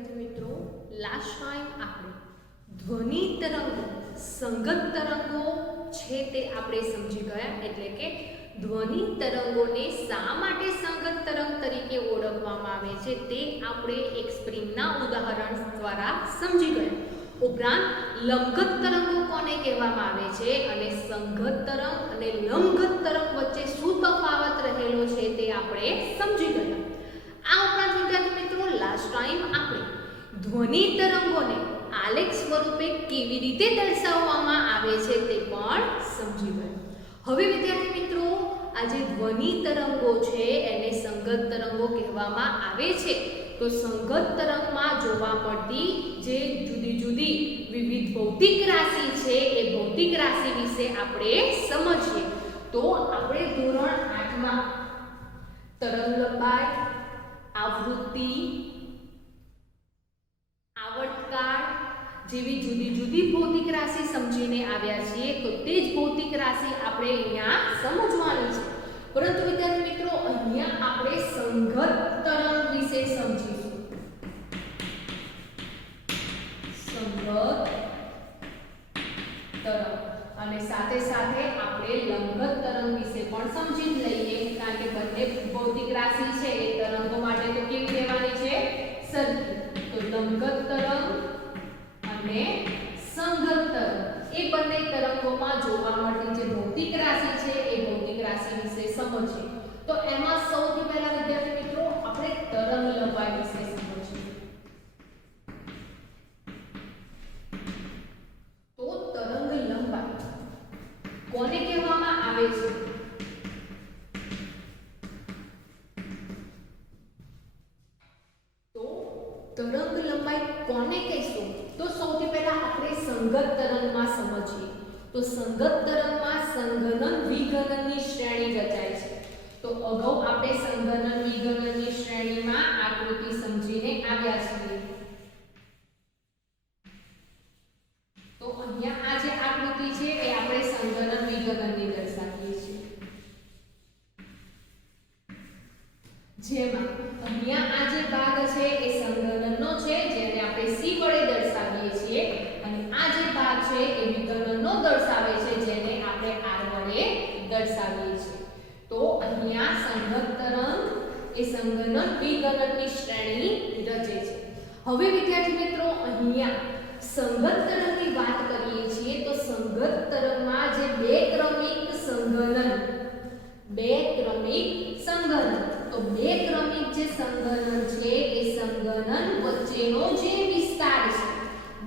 વિદ્યાર્થી મિત્રો, last time આપણે ધ્વનિ તરંગો, સંગત તરંગો છે તે આપણે સમજી ગયા. એટલે કે ધ્વનિ તરંગોને શા માટે સંગત તરંગ તરીકે ઓળખવામાં આવે છે તે આપણે એક સ્પ્રિંગના ઉદાહરણ દ્વારા સમજી ગયા. ઉપરાંત લંબગત તરંગો કોને કહેવામાં આવે છે અને સંગત તરંગ અને લંબગત તરંગ વચ્ચે શું તફાવત રહેલો છે તે આપણે સમજી ગયા. આ ઉપરાંત વિદ્યાર્થી મિત્રો, લાસ્ટ ટાઈમ આપણે ધ્વનિ તરંગોને આલેખ સ્વરૂપે કેવી રીતે દર્શાવવામાં આવે છે તે પણ સમજી ગયા. હવે વિદ્યાર્થી મિત્રો, આ જે ધ્વનિ તરંગો છે એને સંગત તરંગો કહેવામાં આવે છે. તો સંગત તરંગમાં જોવા મળતી જે જુદી જુદી વિવિધ ભૌતિક રાશિ છે એ ભૌતિક રાશિ વિશે આપણે સમજીએ. તો આપણે ધોરણ 8 માં તરંગ લંબાઈ, આવૃત્તિ, આવર્તકાળ જેવી જુદી જુદી ભૌતિક રાશિ સમજીને આવ્યા છીએ. તો તે જ ભૌતિક રાશિ આપણે અહીંયા સમજવાની છે. પરંતુ વિદ્યાર્થી મિત્રો, અહીંયા આપણે સંગત તરંગ વિશે સમજીશું. સંગત તરંગ અને સાથે સાથે આપણે લંબગત તરંગ વિશે પણ સમજી લઈએ. કારણ કે બંને ભૌતિક રાશિ છે એ તરંગો માટે તો કેવી રહેવાની છે? સરખી. તો લંબગત તરંગ અને સંગત તરંગ એ બંને તરંગોમાં જોવા મળતી જે ભૌતિક રાશિ છે એ ભૌતિક રાશિ વિશે સમજીએ. તો એમાં સૌથી પહેલા વિદ્યાર્થી મિત્રો આપણે તરંગ લંબાઈ વિશે સમજીએ. તો તરંગ લંબાઈ કોને કહેવામાં આવે છે? તો તરંગ લંબાઈ કોને કહેશું? તો સૌથી પહેલા આપણે સંગત તરંગમાં સમજીએ. તો સંગત તરંગમાં સંઘનન વિઘનનની શ્રેણી રચાય છે. તો અગાઉ આપણે સંઘનન વિઘનનની શ્રેણીમાં આકૃતિ સમજીને આવ્યા છીએ. તો અહીંયા આ જે આકૃતિ છે એ આપણે સંઘનન વિઘનનની દર્શાવીએ છીએ. જેમાં અહીંયા આ જે ભાગ છે એ સંઘનનનો છે જેને આપણે C વડે દર્શાવીએ છીએ અને આ જે ભાગ છે એ વિઘનનનો દર્શાવે છે જેને આપણે R વડે દર્શાવીએ છીએ. તો અહીંયા સંગત તરંગ એ સંઘનન વિઘનનની શ્રેણી રચે છે. હવે વિદ્યાર્થી મિત્રો, અહીંયા સંગત તરંગની વાત કરીએ છીએ. તો સંગત તરંગમાં જે બે ક્રમિક સંઘનન, તો બે ક્રમિક જે સંઘનન છે એ સંઘનન વચ્ચેનો જે વિસ્તાર છે,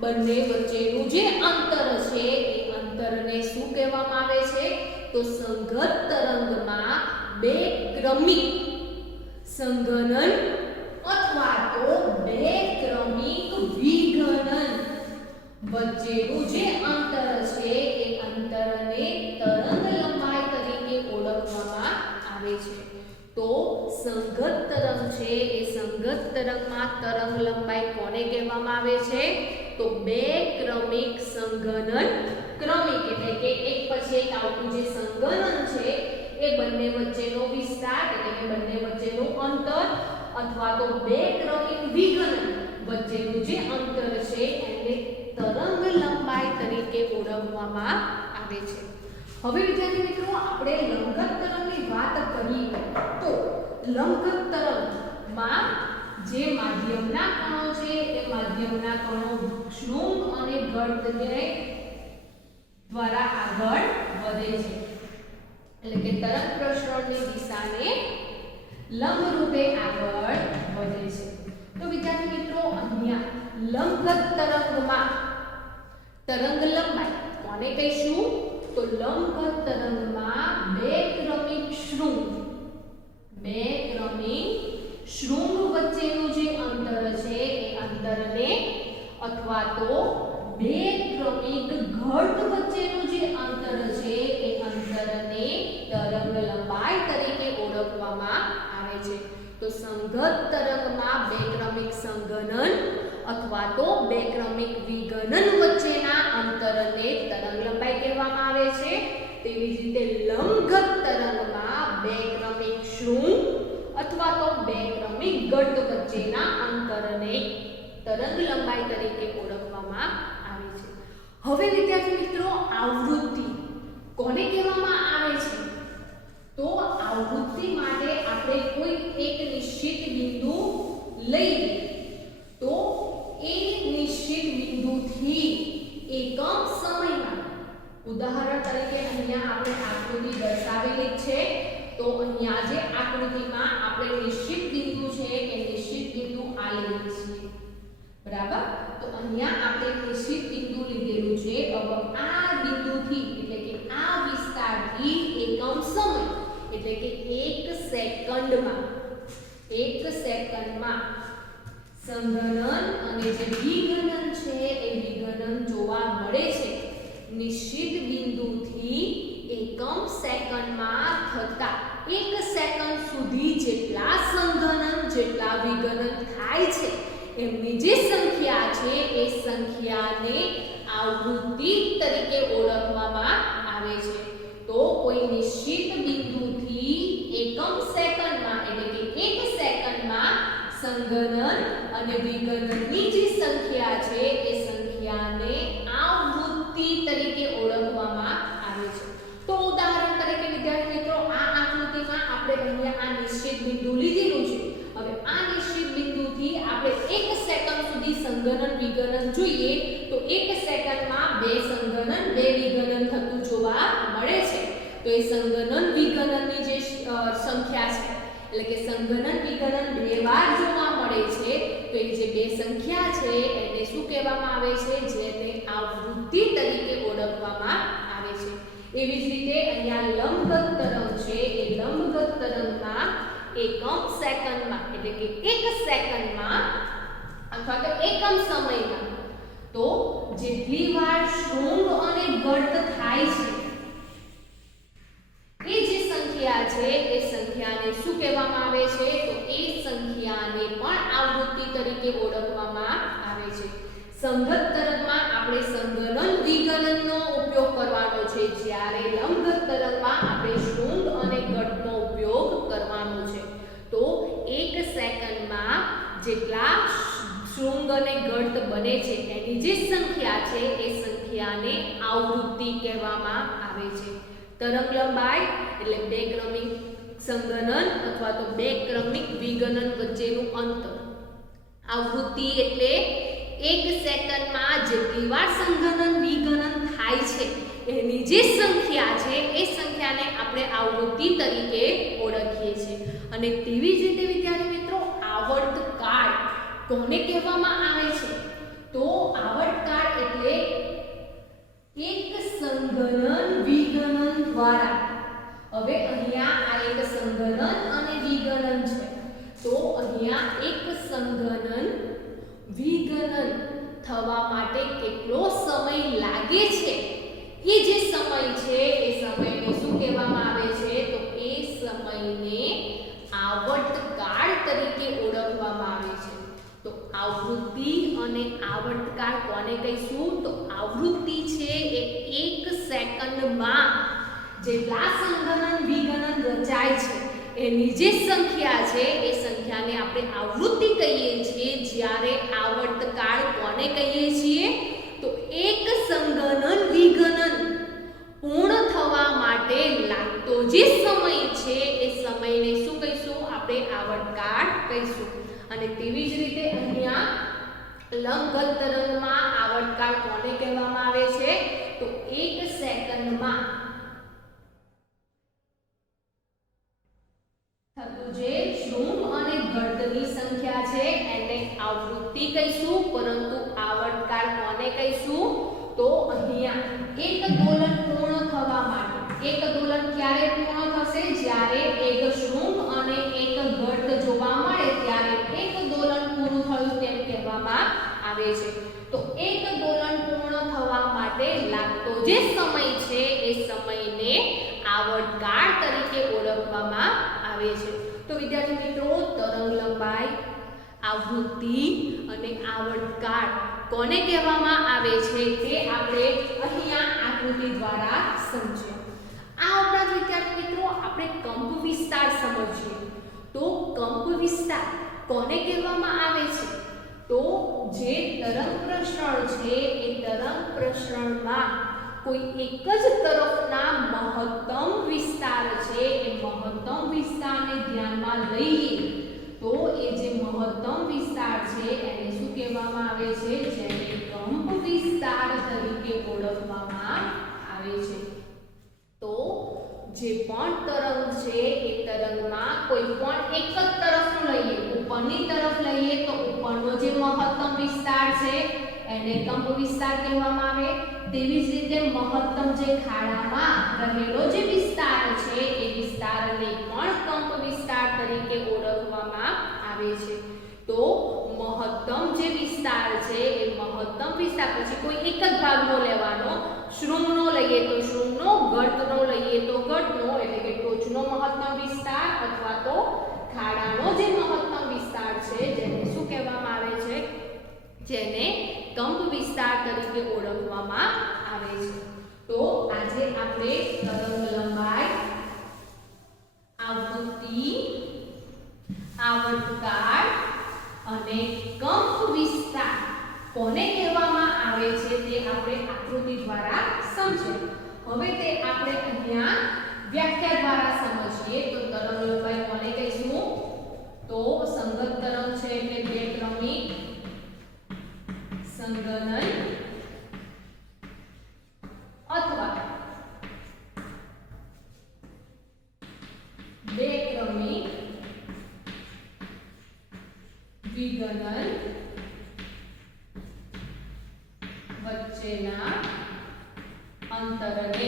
બંને વચ્ચેનું જે અંતર છે એ અંતરને શું કહેવામાં આવે છે? તો સંગત તરંગમાં બે ક્રમિક સંઘનન અથવા તો બે ક્રમિક વિઘનન વચ્ચેનું જે અંતર છે એ અંતરને તરંગ લંબાઈ તરીકે ઓળખવામાં આવે છે. તો સંગત તરંગ છે એ સંગત તરંગમાં તરંગ લંબાઈ કોને કહેવામાં આવે છે? તો બે ક્રમિક સંઘનન, ક્રમિક એટલે કે એક પછી એક આવતું જે સંઘનન છે એ બંને વચ્ચેનો વિસ્તાર એટલે કે બંને વચ્ચેનું અંતર અથવા તો બે ક્રમિક વિઘનન વચ્ચેનું જે અંતર છે એને તરંગ લંબાઈ તરીકે ઓળખવામાં આવે છે. હવે વિદ્યાર્થી મિત્રો, આપણે લંબગત તરંગની વાત કરીએ તો લંબગત તરંગમાં જે માધ્યમના કણો છે એ માધ્યમના કણો શૃંગ અને ગર્તને દ્વારા આગળ વધે છે. એટલે કે તરંગ પ્રસરણની દિશાને લંબ રૂપે આગળ વધે છે. તો વિદ્યાર્થી મિત્રો, અહીંયા લંબગત તરંગમાં તરંગ લંબાઈ કોને કહીશું? તો લંબગત તરંગમાં બે ક્રમિક શૃંગ વચ્ચેનું જે અંતર છે એ અંતરને અથવા તો બે ક્રમિક ઘટ વચ્ચેનું જે અંતર છે એ અંતરને તરંગ લંબાઈ તરીકે ઓળખવામાં આવે છે. તો સંગત તરંગમાં બે ક્રમિક સંઘનન અથવા તો બે ક્રમિક વિઘનન વચ્ચેના અંતરને તરંગ લંબાઈ કહેવામાં આવે છે. તેવી જ રીતે લંબગત તરંગમાં બે ક્રમિક શૃંગ અથવા તો બે ક્રમિક ગટ વચ્ચેના અંતરને તરંગ લંબાઈ તરીકે ઓળખવામાં આવે છે. હવે વિદ્યાર્થી મિત્રો આવૃત્તિ કોને કહેવામાં આવે છે? તો આવૃત્તિ માટે આપણે કોઈ એક નિશ્ચિત બિંદુ લઈએ તો એ નિશ્ચિત બિંદુથી એકમ સમયમાં, ઉદાહરણ તરીકે અહીંયા આપણે આકૃતિ દર્શાવેલી છે, તો અહીંયા જે આકૃતિમાં આપણે નિશ્ચિત બિંદુ છે એ નિશ્ચિત બિંદુ આ લીધેલી છે, બરાબર? તો અહીંયા આપણે નિશ્ચિત બિંદુ લીધેલું છે. હવે આ બિંદુથી એટલે કે આ વિસ્તારથી એકમ સમય એટલે કે 1 સેકન્ડમાં સંઘનન અને જે વિઘનન છે એ વિઘનન જોવા મળે છે. નિશ્ચિત બિંદુથી એકમ સેકન્ડમાં થતા 1 સેકન્ડ સુધી જેટલા સંઘનન જેટલા વિઘનન થાય છે એમની જે સંખ્યા છે એ સંખ્યાને આવૃત્તિ તરીકે ઓળખવામાં આવે છે. તો કોઈ નિશ્ચિત બિંદુથી એકમ સેકન્ડમાં એટલે કે 1 સેકન્ડમાં સંઘનન અને વિઘનનની જે સંખ્યા છે એ સંખ્યાને આવૃત્તિ તરીકે ઓળખવામાં આવે છે. તો ઉદાહરણ તરીકે વિદ્યાર્થી મિત્રો આ આકૃતિમાં આપણે અહીંયા આ નિશ્ચિત બિંદુ લીધેલું છે. હવે આ નિશ્ચિત બિંદુથી આપણે 1 સેકન્ડ સુધી સંઘનન વિઘનન જોઈએ તો 1 સેકન્ડમાં 2 સંઘનન 2 વિઘનન થતું જોવા મળે છે. તો એ સંઘનન વિઘનનની જે સંખ્યા છે એટલે કે સંઘનન વિઘનન 2 વાર જોવા મળે છે તો એ જે 2 સંખ્યા છે એને શું કહેવામાં આવે છે? જેને આવૃત્તિ તરીકે ઓળખવામાં આવે છે. એવી જ રીતે અહીંયા લંબગત તરંગ છે એ લંબગત તરંગમાં એકમ સેકન્ડમાં એટલે કે 1 સેકન્ડમાં અથવા તો એકમ સમયમાં તો જેટલી વાર શૃંગ અને ગર્ત થાય છે એ જે સંખ્યા છે એ સંખ્યાને શું કહેવામાં આવે છે? તો એ સંખ્યાને પણ આવૃત્તિ તરીકે ઓળખવામાં આવે છે. સંગત તરંગમાં આપણે સંઘનન વિઘનનનો ઉપયોગ કરવાનો છે, જ્યારે લંબગત તરંગમાં આપણે શૃંગ અને ગર્તનો ઉપયોગ કરવાનો છે. તો 1 સેકન્ડમાં જેટલા શૃંગ અને ગર્ત બને છે એની જે સંખ્યા છે એ સંખ્યાને આવૃત્તિ કહેવામાં આવે છે. તરંગ લંબાઈ એટલે 2 ક્રમિક સંઘનન અથવા તો 2 ક્રમિક વિઘનન વચ્ચેનું અંતર. આવૃત્તિ એટલે 1 સેકન્ડમાં જેટલી વાર સંઘનન વિઘનન થાય છે એની જે સંખ્યા છે એ સંખ્યાને આપણે આવૃત્તિ તરીકે ઓળખીએ છીએ. અને તેવી જ રીતે વિદ્યાર્થી મિત્રો આવર્તકાળ કોને કહેવામાં આવે છે? તો આવર્તકાળ એટલે 1 સંઘનન વિઘનન દ્વારા. હવે અહીંયા આ એક સંઘનન અને વિઘનન છે તો અહીંયા 1 સંઘનન વિઘનન થવા માટે કેટલો સમય લાગે છે એ જે સમય છે એ સમયને શું કહેવામાં આવે છે? તો એ સમયને આવર્તકાળ તરીકે ઓળખવામાં આવે છે. તો આવૃત્તિ અને આવર્તકાળ કોને કહીશું? તો આવૃત્તિ છે એ 1 સેકન્ડમાં જેટલા સંઘનન વિઘનન રચાય છે એની જે સંખ્યા છે એ સંખ્યાને આપણે આવૃત્તિ કહીએ છીએ, જ્યારે આવર્તકાળ કોને કહીએ છીએ? તો 1 સંઘનન વિઘનન પૂર્ણ થવા માટે લાગતો જે સમય છે એ સમયને શું કહીશું? આપણે આવર્તકાળ કહીશું. અને તેવી જ રીતે અહીંયા લંબગત તરંગમાં આવર્તકાળ કોને કહેવામાં આવે છે? તો 1 સેકન્ડમાં થતું જે શૃંગ અને ગર્તની સંખ્યા છે એને આવૃત્તિ કહીશું, પરંતુ આવર્તકાળ કોને કહીશું? તો અહીંયા એક દોલન પૂર્ણ થવા માટે, એક દોલન ક્યારે પૂર્ણ થશે? જ્યારે એક શૃંગ અને એક ગર્ત જોવા મળે ત્યારે એક દોલન પૂરું થયું તેમ કહેવામાં આવે છે. તો એક દોલન પૂર્ણ થવા માટે લાગતો જે સમય છે એ સમયને આવર્તકાળ તરીકે ઓળખવામાં આવે છે. તો વિદ્યાર્થી મિત્રો તરંગ લંબાઈ, આવૃત્તિ અને આવર્તકાળ કોને કહેવામાં આવે છે તે આપણે અહીંયા આકૃતિ દ્વારા સમજ્યા. આ ઉપરાંત વિદ્યાર્થી મિત્રો આપણે કંપ વિસ્તાર સમજીએ. તો કંપ વિસ્તાર કોને કહેવામાં આવે છે? તો જે તરંગ પ્રસરણ છે એ તરંગ પ્રસરણમાં કોઈ એક જ તરફના મહત્તમ વિસ્તાર છે એ મહત્તમ વિસ્તારને ધ્યાનમાં લઈએ તો એ જે મહત્તમ વિસ્તાર છે એને શું કહેવામાં આવે છે? જેને કંપ વિસ્તાર તરીકે ઓળખવામાં આવે છે. તો જે પણ તરંગ છે એ તરંગમાં કોઈ પણ એક જ તરફનું લઈએ, ઉપરની તરફ લઈએ તો ઉપરનો જે મહત્તમ વિસ્તાર છે એને કંપ વિસ્તાર કહેવામાં આવે. તેવી જ રીતે મહત્તમ જે ખાડામાં રહેલો જે વિસ્તાર છે એ વિસ્તારને પણ કંપ વિસ્તાર તરીકે ઓળખવામાં આવે છે. તો મહત્તમ જે વિસ્તાર છે એ મહત્તમ વિસ્તાર પછી કોઈ એક જ ભાગનો લેવાનો, શૃંગનો લઈએ તો શૃંગનો, ગર્તનો લઈએ તો ગર્તનો, એટલે કે ટોચનો મહત્તમ વિસ્તાર અથવા તો ખાડાનો જે મહત્તમ વિસ્તાર છે જેને શું કહેવામાં આવે છે? જેને કંપ વિસ્તાર તરીકે ઓળખવામાં આવે છે. તો આજે આપણે તરંગ લંબાઈ, આવૃત્તિ, આવર્તકાળ અને કંપ વિસ્તાર કોને કહેવામાં આવે છે તે આપણે આકૃતિ દ્વારા સમજીએ. હવે તે આપણે અહીંયા વ્યાખ્યા દ્વારા સમજીએ. તો તરંગ લંબાઈ કોને કહીશું? તો સંગત તરંગ છે એટલે બે ક્રમિક સંગનન અથવા બે ક્રમિક વિગનન વચ્ચેના અંતરને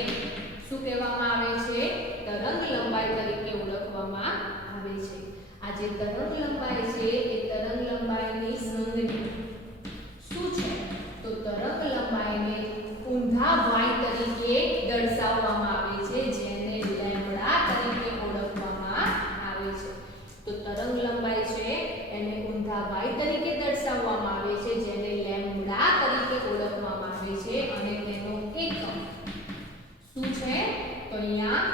શું કહેવામાં આવે છે? તરંગ લંબાઈ તરીકે ઓળખવામાં આવે છે. આ જે તરંગ લંબાઈ છે એ તરંગ લંબાઈની સંજ્ઞા શું છે? તો તરંગ લંબાઈને ઊંધા y તરીકે દર્શાવવામાં આવે છે જેને લેમ્બડા તરીકે ઓળખવામાં આવે છે. તો તરંગ લંબાઈ છે એને ઊંધા y તરીકે દર્શાવવામાં આવે છે જેને લેમ્બડા તરીકે ઓળખવામાં આવે છે અને તેનો એકમ શું છે? તો અહીંયા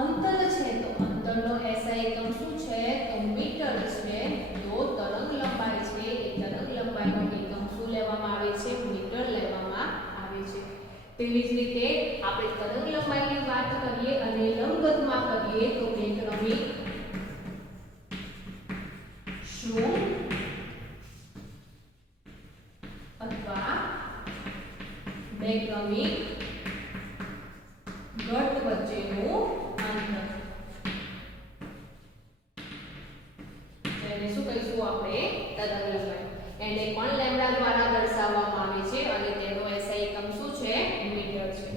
અંતર છે તો અંતરનો SI એકમ શું છે? તો મીટર છે. તો તરંગ લંબાઈ છે એ તરંગ લંબાઈનો એકમ શું લેવામાં આવે છે? મીટર લેવામાં આવે છે. તેવી જ રીતે આપણે તરંગ લંબાઈની વાત કરીએ અને લંબગતમાં કરીએ તો બે ક્રમિક શૃંગ અથવા બે ક્રમિક ગર્ત વચ્ચેનું અંતર જેને શું કહીશું આપણે? તરંગ લંબાઈ. એને પણ લેમ્બડા દ્વારા દર્શાવવામાં આવે છે અને તેનો SI એકમ શું છે? મીટર છે.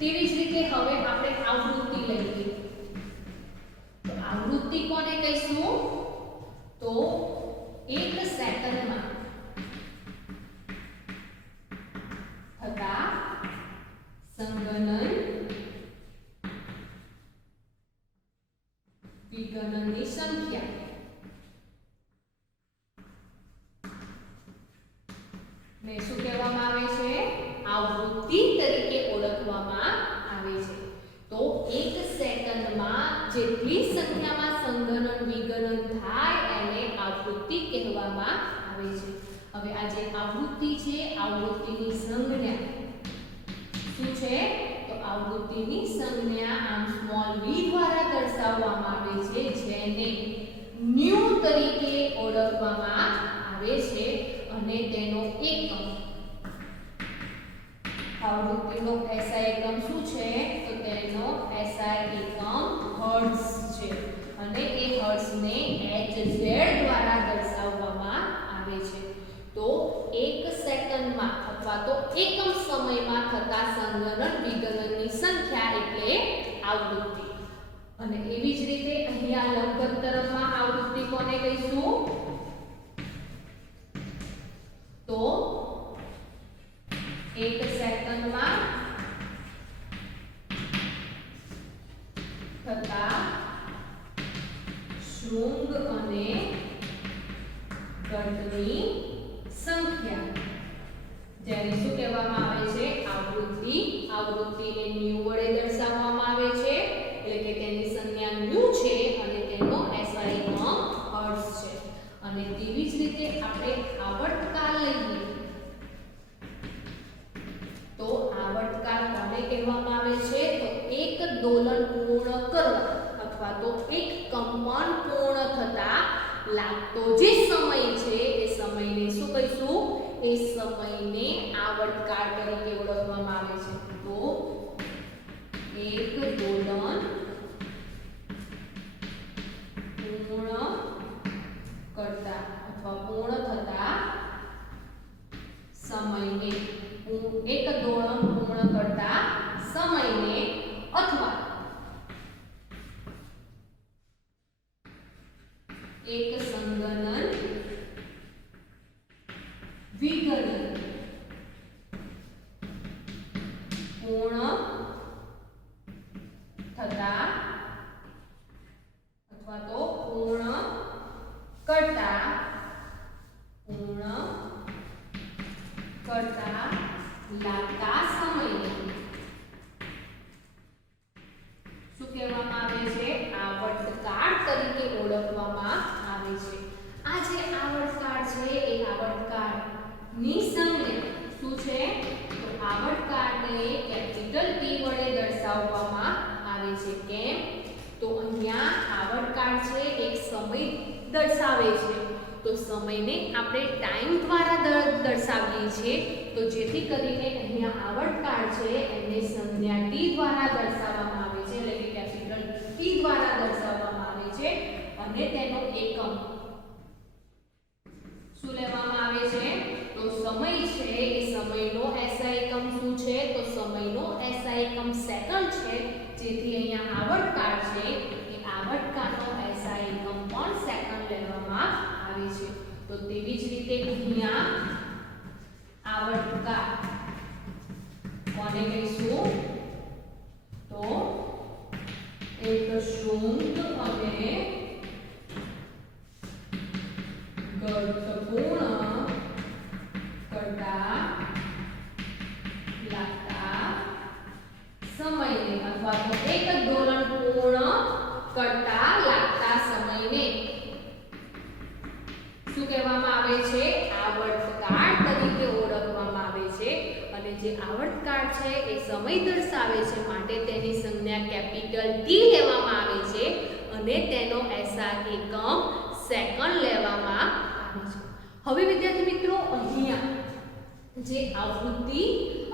તેવી જ રીતે હવે આપણે આવૃત્તિ લઈએ. તો આવૃત્તિ કોને કહીશું? તો 1 સેકન્ડમાં થતા સંગનન વિગનનની સંખ્યા ને શું કહેવામાં આવે છે? આવૃત્તિ તરીકે ઓળખવામાં આવે છે. તો 1 સેકન્ડમાં જેટલી સંખ્યામાં સંગનન વિગનન થાય એને આવૃત્તિ કહેવામાં આવે છે. હવે આ જે આવૃત્તિ છે આવૃત્તિની સંજ્ઞા શું છે? તો આવૃત્તિની સંજ્ઞા આમ સ્મોલ v દ્વારા દર્શાવવામાં આવે છે જેને ન્યુ તરીકે ઓળખવામાં આવે છે અને તેનો એકમ આવૃત્તિનો SI એકમ શું છે? તો તેનો SI એકમ હર્ટ્ઝ છે અને એ હર્ટ્ઝને Hz દ્વારા દર્શાવવામાં આવે છે. તો 1 સેકન્ડમાં અથવા તો એકમ સમયમાં થતા સંગનન વિગનનની સંખ્યા એટલે આવૃત્તિ. અને એવી જ રીતે અહીંયા લંબગત તરંગમાં આવૃત્તિ કોને કહીશું? તો 1 સેકન્ડમાં થતા શૃંગ અને ગર્તની સંખ્યા જેને શું કહેવામાં આવે છે? આવૃત્તિ. આવૃત્તિને ન્યુ વડે દર્શાવવામાં આવે છે એટલે કે તેની સંજ્ઞા ન્યુ છે અને તેનો SI એકમ હર્ટ્ઝ છે. અને તેવી જ રીતે આપણે આવર્ત લાગતો જે સમય છે એ સમયને શું કહીશું? એ સમયને આવર્તકાળ તરીકે ઓળખવામાં આવે છે. તો એક દોલન પૂર્ણ કરતા અથવા પૂર્ણ થતા સમયને, એક દોલન પૂર્ણ કરતા સમયને અથવા એક સંગણન વિગણન પૂર્ણ થતા અથવા તો પૂર્ણ કરતા લાગતા સમયને શું કહેવામાં આવે છે? આવર્તકાળ તરીકે ઓળખવામાં આવે છે. આ જે આવર્તકાળ છે એ આવર્તકાળની સંજ્ઞા શું છે? તો આવર્તકાળને કેપિટલ T વડે દર્શાવવામાં આવે છે. કેમ? તો અહીંયા આવર્તકાળ છે એક સમય દર્શાવે છે. તો સમયને આપણે ટાઈમ દ્વારા દર્શાવીએ છીએ. તો જેથી કરીને અહીંયા આવર્તકાળ છે એને સંજ્ઞા T દ્વારા દર્શાવવામાં આવે છે, એટલે કે કેપિટલ T દ્વારા દર્શાવવામાં આવે છે. અને તેનો એકમ શું લેવામાં આવે છે? તો સમય છે એ સમયનો SI એકમ શું છે? તો સમયનો SI એકમ સેકન્ડ છે. જેથી અહીંયા આવર્તકાળ છે એ આવર્તકાળનો SI એકમ પણ સેકન્ડ લેવામાં આવે છે. તો તેવી જ રીતે અહીંયા આવર્તકાળ કોને કહીશું? તો એક શૃંખ અને ગળપૂર્ણ કરતા લાગતા સમયને અથવા તો એક દોલન પૂર્ણ કરતા લાગતા સમયને શું કહેવામાં આવે છે? આવર્તકાળ તરીકે ઓળખવામાં આવે છે. અને જે આવર્તકાળ છે એ સમય દર્શાવે છે, માટે તેની સંજ્ઞા કેપિટલ T લેવામાં આવે છે અને તેનો SI એકમ સેકન્ડ લેવામાં આવે છે. હવે વિદ્યાર્થી મિત્રો, અહીંયા જે આવૃત્તિ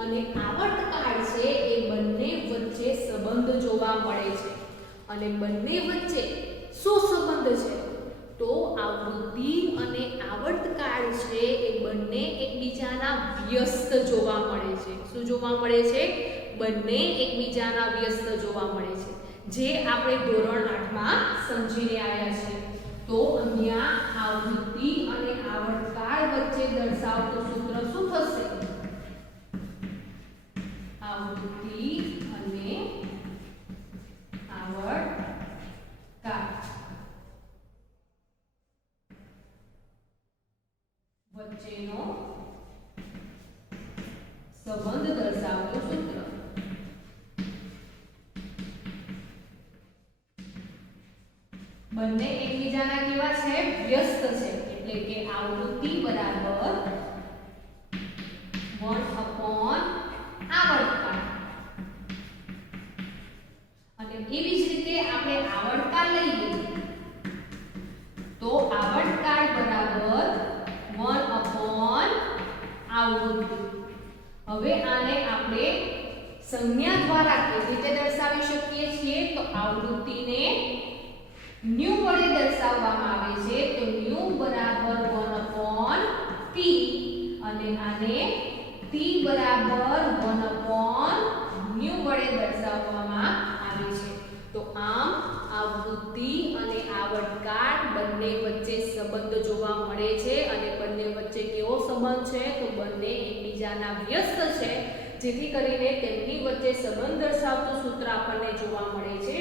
અને આવર્તકાળ છે એ બંને વચ્ચે સંબંધ જોવા મળે છે. અને બંને વચ્ચે શું સંબંધ છે? તો આવૃત્તિ અને આવર્તકાળ છે એ બંને એકબીજાના વ્યસ્ત જોવા મળે છે. શું જોવા મળે છે? બંને એકબીજાના વ્યસ્ત જોવા મળે છે, જે આપણે ધોરણ 8 માં સમજીને આવ્યા છે. તો અહીંયા આવૃત્તિ અને આવર્તકાળ વચ્ચે દર્શાવતું સૂત્ર શું થશે? આવૃત્તિ અને આવર્તકાળ વચ્ચેનો સંબંધ દર્શાવતું સૂત્ર. બંને એકબીજાના કેવા છે? વ્યસ્ત છે. એટલે કે આવૃત્તિ બરાબર 1/આવર્તકાળ. અને એવી જ રીતે આપણે આવર્તકાળ લઈએ તો આવર્તકાળ બરાબર 1/આવૃત્તિ. હવે આને આપણે સંજ્ઞા દ્વારા કેવી રીતે દર્શાવી શકીએ છીએ? તો આવૃત્તિને ન્યુ વડે દર્શાવવામાં આવે છે. તો ન્યુ બરાબર 1/T અને આને T બરાબર 1/ન્યુ વડે દર્શાવવામાં આવે છે. તો આમ આવૃત્તિ અને આવર્તકાળ બંને વચ્ચે સંબંધ જોવા મળે છે. અને બંને વચ્ચે કેવો સંબંધ છે? તો બંને એકબીજાના વ્યસ્ત છે, જેથી કરીને તેમની વચ્ચે સંબંધ દર્શાવતું સૂત્ર આપણને જોવા મળે છે.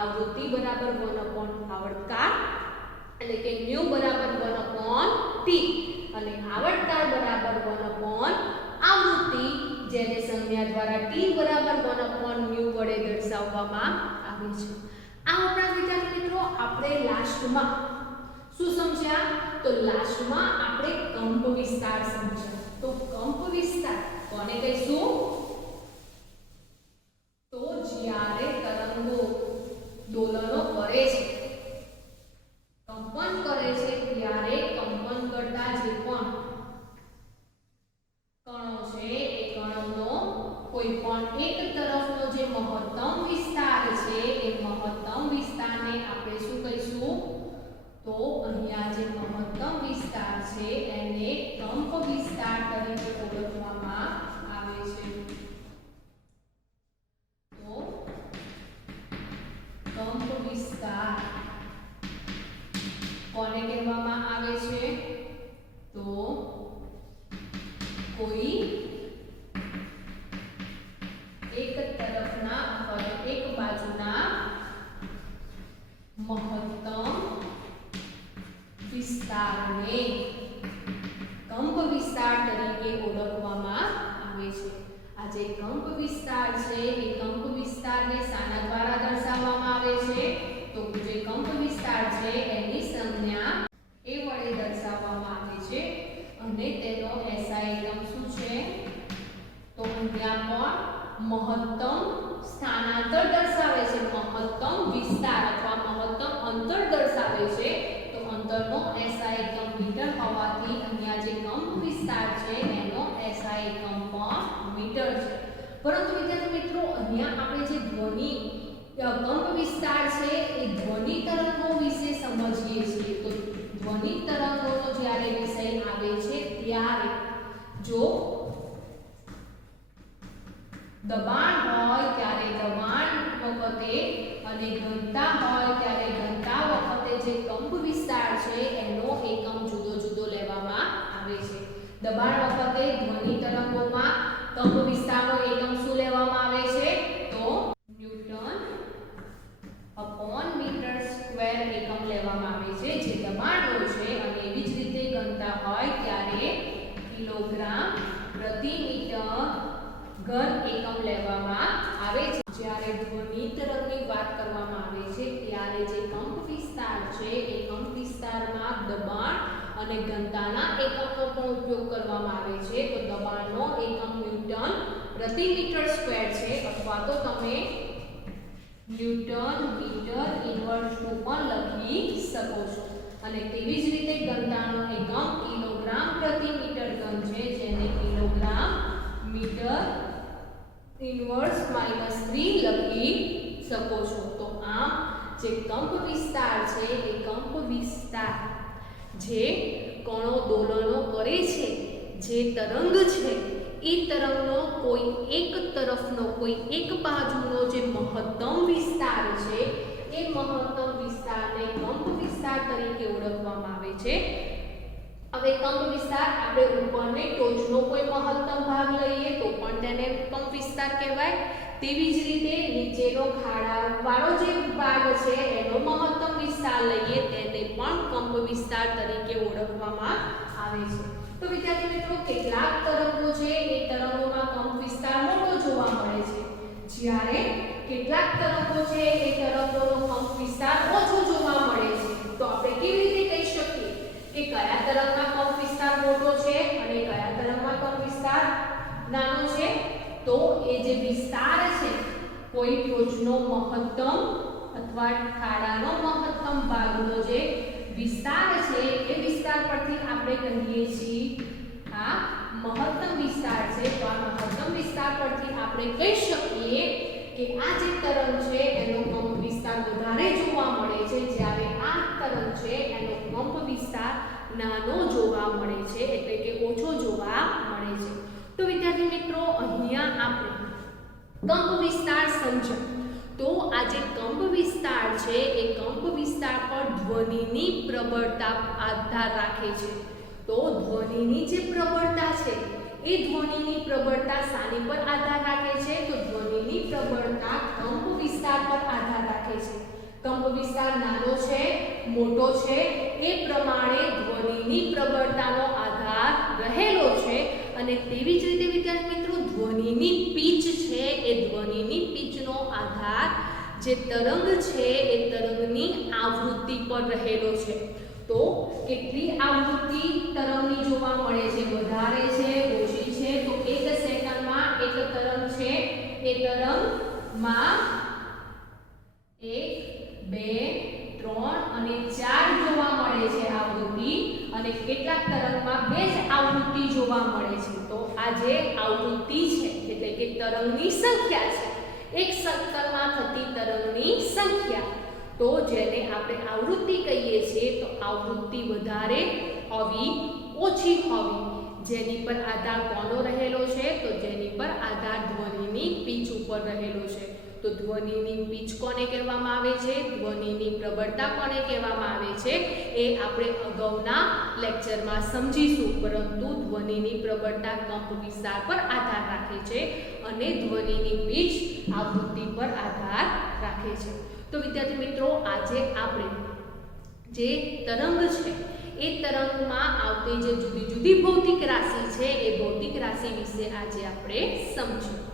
આવૃત્તિ બરાબર 1/આવર્તકાળ, એટલે કે ન્યુ બરાબર 1/T અને આવર્તકાળ બરાબર 1/આવૃત્તિ, જેને સંજ્ઞા દ્વારા T બરાબર 1/ન્યુ વડે દર્શાવવામાં આવે છે. આ ઉપરાંત વિદ્યાર્થી મિત્રો, આપણે લાસ્ટમાં શું સમજ્યા? તો લાસ્ટમાં આપણે કંપ વિસ્તાર સમજ્યા. તો કંપ વિસ્તાર કોને કહીશું? તો જ્યારે તરંગો દોલનો કરે છે, કંપન કરે છે, તો અહીંયા જે મહત્તમ વિસ્તાર છે એને કંપ વિસ્તાર તરીકે ઓળખવામાં આવે છે. તો કંપ વિસ્તાર કોને કહેવામાં આવે છે? તો કોઈ એક તરફના અથવા એક બાજુના મહત્તમ વિસ્તારને કંપ વિસ્તાર તરીકે ઓળખવામાં આવે છે. આ જે કંપ વિસ્તાર છે એ કંપ વિસ્તારને શાના દ્વારા દર્શાવવામાં આવે છે? તો જે કંપ વિસ્તાર છે એની સંજ્ઞા એ વડે દર્શાવવામાં આવે છે અને તેનો SI એકમ શું છે? તો અહીંયા પણ મહત્તમ સ્થાનાંતર દર્શાવે છે, મહત્તમ વિસ્તાર અથવા મહત્તમ અંતર દર્શાવે છે. તો અંતરનો SI એકમ મીટર હોવાથી અહીંયા જે કંપ વિસ્તાર છે એનો SI એકમ પણ મીટર છે. પરંતુ વિદ્યાર્થી મિત્રો અહીંયા આપણે જે ધ્વનિ કંપ વિસ્તાર છે એ ધ્વનિ તરંગો વિશે સમજીએ છીએ. તો ધ્વનિ તરંગોનો જ્યારે વિષય આવે છે ત્યારે જો દબાણ હોય ત્યારે દબાણ વખતે અને ઘનતા હોય ત્યારે ઘનતા વખતે જે કંપ વિસ્તાર છે એનો એકમ જુદો જુદો લેવામાં આવે છે. દબાણ વખતે ધ્વનિ તરંગોમાં કંપ વિસ્તારનો એકમ શું લેવામાં આવે છે? તો ન્યૂટન અપોન મીટર સ્ક્વેર એકમ લેવામાં આવે છે જે દબાણનો છે. અને એવી જ રીતે ઘનતા હોય ત્યારે કિલોગ્રામ પ્રતિ મીટર ઘન એકમ લેવામાં આવે છે. જ્યારે ધ્વનિ તરંગની વાત કરવામાં આવે છે ત્યારે જે કંપ વિસ્તાર છે એ કંપ વિસ્તારમાં દબાણ અને ઘનતાના એકમનો પણ ઉપયોગ કરવામાં આવે છે. તો દબાણનો એકમ ન્યૂટન પ્રતિ મીટર સ્ક્વેર છે અથવા તો તમે ન્યૂટન મીટર ઇન્વર્સ પણ લખી શકો છો. અને તેવી જ રીતે ઘનતાનો એકમ કિલોગ્રામ પ્રતિ મીટર ઘન છે જેને કિલોગ્રામ મીટર ઇન્વર્સ -3 લખી શકો છો. તો આમ જે કંપ વિસ્તાર છે એ કંપ વિસ્તાર જે કણો દોલનો કરે છે, જે તરંગ છે એ તરંગનો કોઈ એક તરફનો કોઈ એક બાજુનો જે મહત્તમ વિસ્તાર છે એ મહત્તમ વિસ્તારને કંપ વિસ્તાર તરીકે ઓળખવામાં આવે છે. હવે કંપ વિસ્તાર આપણે ઉપરને ટોચનો કોઈ મહત્તમ ભાગ લઈએ તો પણ તેને કંપ વિસ્તાર કહેવાય. તેવી જ રીતે નીચેનો ખાડાવાળો જે ભાગ છે એનો મહત્તમ વિસ્તાર લઈએ તેને પણ કંપ વિસ્તાર તરીકે ઓળખવામાં આવે છે. તો વિદ્યાર્થી મિત્રો કેટલાક તરંગો છે એ તરંગોમાં કંપ વિસ્તાર મોટો જોવા મળે છે, જ્યારે કેટલાક તરંગો છે એ તરંગોનો કંપ વિસ્તાર ઓછો જોવા મળે છે. તો આપણે કેવી રીતે કહી શકીએ કે કયા તરંગમાં કંપ વિસ્તાર મોટો છે અને કયા તરંગમાં કંપ વિસ્તાર નાનો છે? તો એ જે વિસ્તાર છે કોઈ ટોચનો મહત્તમ અથવા ખાડાનો મહત્તમ ભાગનો જે વિસ્તાર છે એ વિસ્તાર પરથી આપણે કહીએ છીએ આ મહત્તમ વિસ્તાર છે. તો આ મહત્તમ વિસ્તાર પરથી આપણે કહી શકીએ કે આ જે તરંગ છે એનો કંપ વિસ્તાર વધારે જોવા મળે છે, જ્યારે આ તરંગ છે એનો કંપ વિસ્તાર નાનો જોવા મળે છે, એટલે કે ઓછો જોવા મળે છે. તો વિદ્યાર્થી મિત્રો અહીંયા આપણે કંપ વિસ્તાર સમજ્યા. તો આ જે કંપ વિસ્તાર છે એ કંપ વિસ્તાર પર ધ્વનિની પ્રબળતા આધાર રાખે છે. તો ધ્વનિની જે પ્રબળતા છે એ ધ્વનિની પ્રબળતા શાની પર આધાર રાખે છે? તો ધ્વનિની પ્રબળતા કંપ વિસ્તાર પર આધાર રાખે છે. કંપ વિસ્તાર નાનો છે, મોટો છે, એ પ્રમાણે ધ્વનિની પ્રબળતાનો આધાર રહેલો છે. અને તેવી જ રીતે વિદ્યાર્થી મિત્રો ધ્વનિની પિચ છે એ ધ્વનિની પિચનો આધાર જે તરંગ છે એ તરંગની આવૃત્તિ પર રહેલો છે. તો કેટલી આવૃત્તિ તરંગની જોવા મળે છે? વધારે છે, ઓછી છે? તો 1 સેકન્ડમાં એક તરંગ છે એ તરંગમાં 1, 2, 3 અને 4 જોવા મળે છે આવૃત્તિ, અને કેટલાક તરંગમાં 2 જ આવૃત્તિ જોવા મળે છે. તો આ જે આવૃત્તિ છે એટલે કે તરંગની સંખ્યા છે, એક સર્કલમાં થતી તરંગની સંખ્યા, તો જેને આપણે આવૃત્તિ કહીએ છીએ તો આવૃત્તિ વધારે હોવી ઓછી હોવી. જેની પર આધાર કોનો રહેલો છે? તો જેની પર આધાર ધ્વનિની પીચ ઉપર રહેલો છે. તો ધ્વનિની પીચ કોને કહેવામાં આવે છે? ધ્વનિની પ્રબળતા કોને કહેવામાં આવે છે? એ આપણે અગાઉના લેક્ચરમાં સમજીશું. પરંતુ ધ્વનિની પ્રબળતા કંપ વિસ્તાર પર આધાર રાખે છે અને ધ્વનિની પીચ આવૃત્તિ પર આધાર રાખે છે. તો વિદ્યાર્થી મિત્રો, આજે આપણે જે તરંગ છે એ તરંગમાં આવતી જે જુદી જુદી ભૌતિક રાશિ છે એ ભૌતિક રાશિ વિશે આજે આપણે સમજ્યું.